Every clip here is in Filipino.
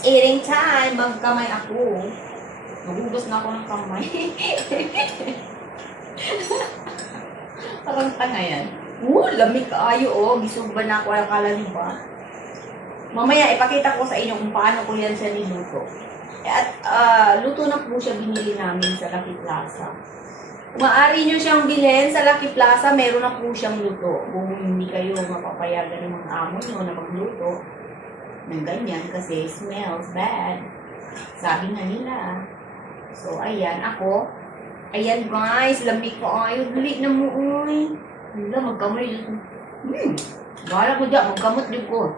Eating time. Magkamay ako. Nagugas na ako ng kamay. Parang tanga yan. Oo, lamig kaayo oh. Gisog ba na ako? Akala niyo ba? Mamaya, ipakita ko sa inyo kung paano ko yan siya niluto. At ah, luto na po siya binili namin sa Lucky Plaza. Maaari nyo siyang bilhin sa Lucky Plaza, meron na po siyang luto. Kung hindi kayo mapapayagan ng mga amo nyo na magluto ng ganyan kasi smells bad. Sabi nga nila. So, ayan, ako. Ayan guys, lamig ko ayo. Dali na mo, uy. Wala, magkamay dito. Hmm, bahala ko dyan, magkamot din ko.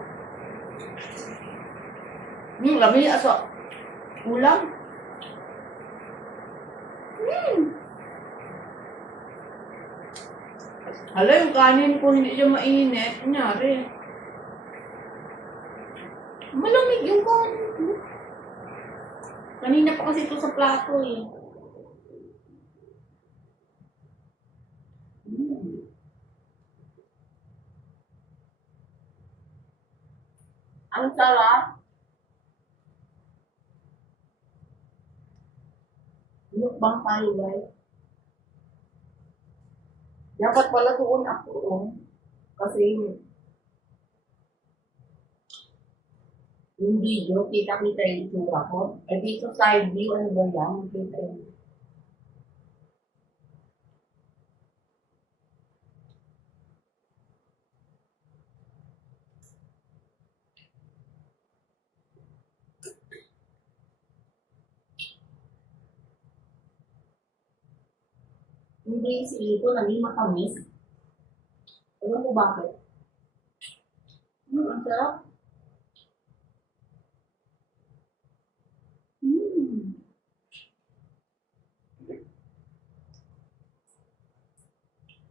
Hmm, lamig aso. Ulam. Hmm. Hala, yung kanin ko hindi siya mainit. Kunyari. Malamig yung kanin ko. Kanina pa kasi ito sa plato eh. Mm. Ang sarap. Mukbang tayo guys. Dapat pala tuon ako. oh. Kasi yung video, kita-kita yung itsura ko. Eh dito side view, ano ba yan? Kita yung... Yung green dito, naging matamis. Alam mo bakit? Hmm, ang sarap. Mm.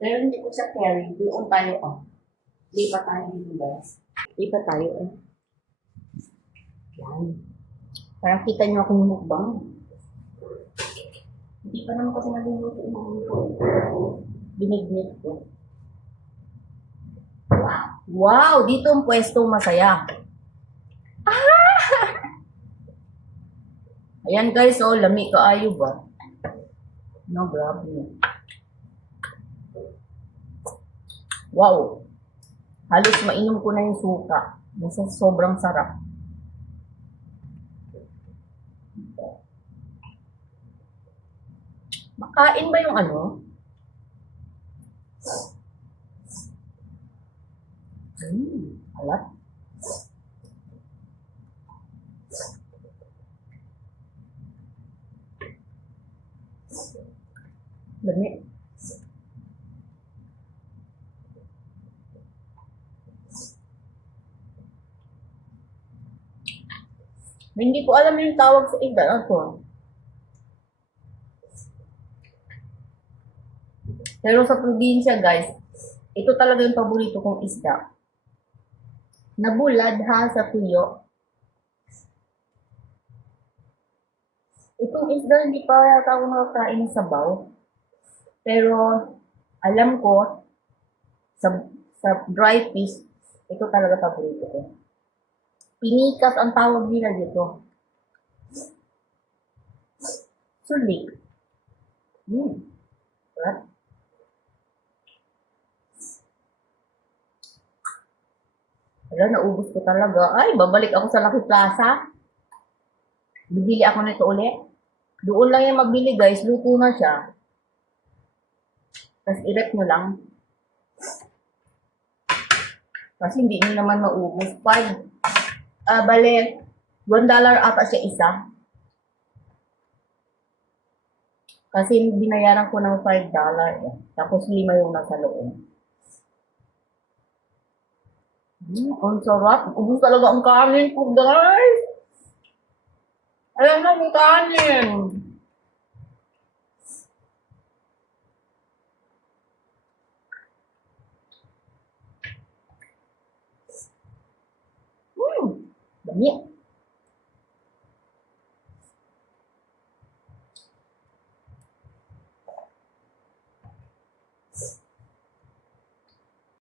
Pero hindi ko sa carry. Doon tayo, oh. Lipat tayo dito, guys. Lipat tayo, eh. Yan. Parang kita niyo akong mukbang. Hindi pa naman kasi naluluto yung mga ko. Binignit ko. Wow! Dito ang pwesto masaya. Ayan guys, oh, lami kaayo ba? No, grabe. Wow. Halos mainom ko na yung suka. Nasa sobrang sarap. Makain ba yung ano? Hmm, alat. Lami. Hindi ko alam yung tawag sa iba. Ano to? Pero sa probinsya, guys, ito talaga yung paborito kong isda. Nabulad ha sa tuyo. Itong isda, hindi pa yata ako nakakain ng sabaw. Pero, alam ko, sa, sa dry fish, ito talaga paborito ko. Pinikas ang tawag nila dito. Sulik. Hmm. Sarap. Wala, naubos ko talaga. Ay, babalik ako sa Lucky Plaza. Bibili ako nito ulit. Doon lang yung mabili, guys. Luto na siya. Tapos i-rep nyo lang. Kasi hindi nyo naman maubos. Five, ah, bale, one dollar ata siya isa. Kasi binayaran ko ng five dollar. Eh. Tapos lima yung nasa loob. Mm, ang sarap. Ubus talaga ang kanin ko, guys. Alam na yung kanin. bien.